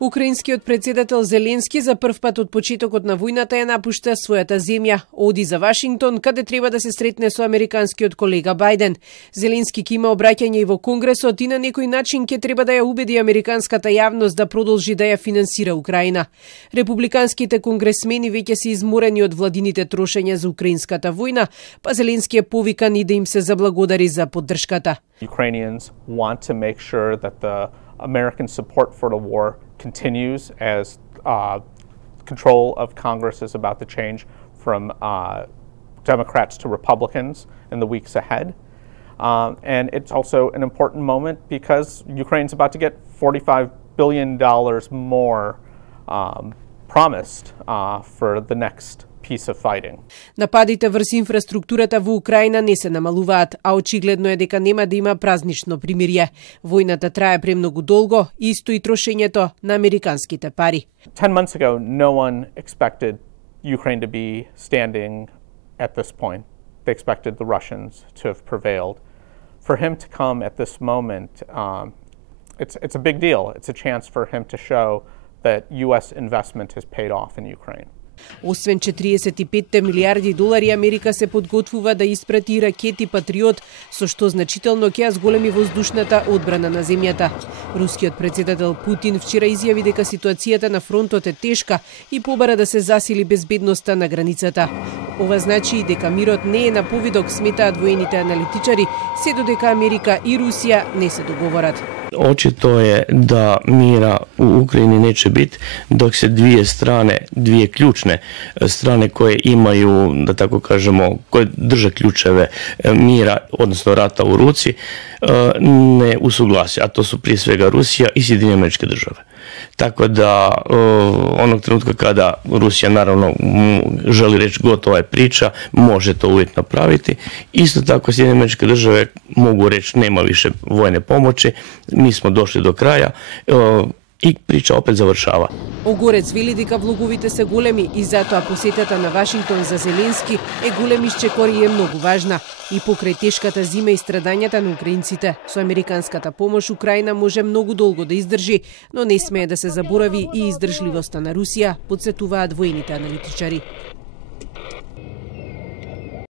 Украинскиот председател Зеленски за прв пат од почетокот на војната ја напушта својата земја, оди за Вашингтон, каде треба да се сретне со американскиот колега Бајден. Зеленски ќе има обраќање и во Конгресот и на некој начин ќе треба да ја убеди американската јавност да продолжи да ја финансира Украина. Републиканските конгресмени веќе се изморени од владините трошења за украинската војна, па Зеленски е повикан и да им се заблагодари за поддршката. Ukrainians want to make sure that the American support for the war continues as control of Congress is about to change from Democrats to Republicans in the weeks ahead. And it's also an important moment because Ukraine's about to get $45 billion more promised for the next piece of fighting. Нападите врз инфраструктурата во Украина не се намалуваат, а очигледно е дека нема да има празнично примирје. Војната трае премногу долго, исто и трошењето на американските пари. 10 months ago, no one expected Ukraine to be standing at this point. They expected the Russians to have prevailed. For him to come at this moment, it's a big deal. It's a chance for him to show that U.S. investment has paid off in Ukraine. Освен 45 милиарди долари, Америка се подготвува да испрати ракети Патриот, со што значително ќе ја зголеми воздушната одбрана на земјата. Рускиот председател Путин вчера изјави дека ситуацијата на фронтот е тешка и побара да се засили безбедноста на границата. Ова значи и дека мирот не е на повидок, сметаат воените аналитичари, се додека Америка и Русија не се договорат. Očito je da mira u Ukrajini neće biti dok se dvije ključne strane koje imaju, da tako kažemo, koje drže ključeve mira, odnosno rata u ruci, ne usuglasi, a to su prije svega Rusija i Sjedinjene Američke Države. Tako da onog trenutka kada Rusija naravno želi reći gotova je priča, može to uvijek napraviti. Isto tako Sjedinjene Američke Države mogu reći nema više vojne pomoći, mi smo došli do kraja и прича опет завршава. Огорец вели дека влоговите се големи и затоа посетата на Вашингтон за Зеленски е голем исчекор и е многу важна. И покрај тешката зима и страдањата на украинците, со американската помош Украина може многу долго да издржи, но не смее да се заборави и издржливоста на Русија, подсетуваат воените аналитичари.